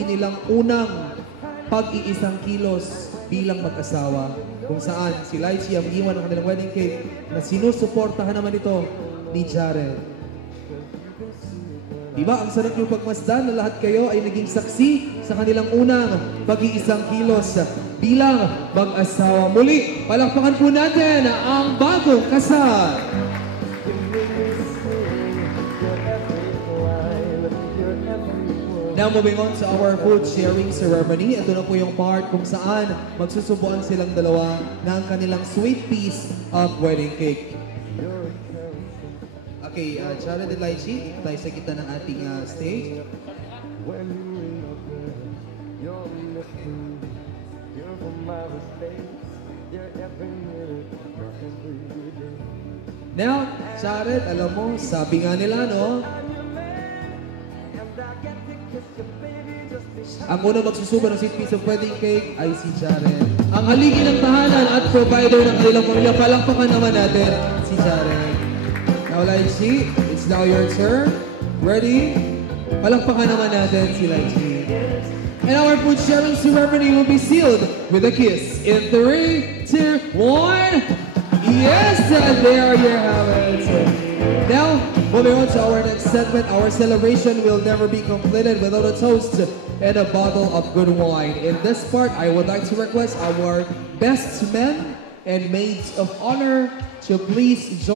nilang unang pag-iisang kilos bilang mag-asawa. Kung saan si Lychee ang iwan ng kanilang wedding cake na sinusuportahan naman ito ni Jared. Diba, ang sarap yung pagmasdan na lahat kayo ay naging saksi sa kanilang unang pag-iisang kilos bilang mag-asawa. Muli, palakpakan po natin ang bagong kasal. Now moving on to our food sharing ceremony. Ito na po yung part kung saan magsusubuan silang dalawa ng kanilang sweet piece of wedding cake. Okay, Jared and Lychee, tayo sa gitna ng ating stage. Now, Jared, alam mo, sabi nga nila, no? Ang unang magsusubo ng sweet piece of wedding cake ay si Jared. Ang haligi ng tahanan at provider ng kanilang pamilya, palakpakan naman natin si Jared. Now, Lychee, it's now your turn. Ready? Palakpakan naman natin si Lychee. And our food sharing ceremony will be sealed with a kiss. In 3, 2, 1. Yes, and there you have it. Now, moving on to our next segment, our celebration will never be completed without a toast and a bottle of good wine. In this part, I would like to request our best men and maids of honor to please join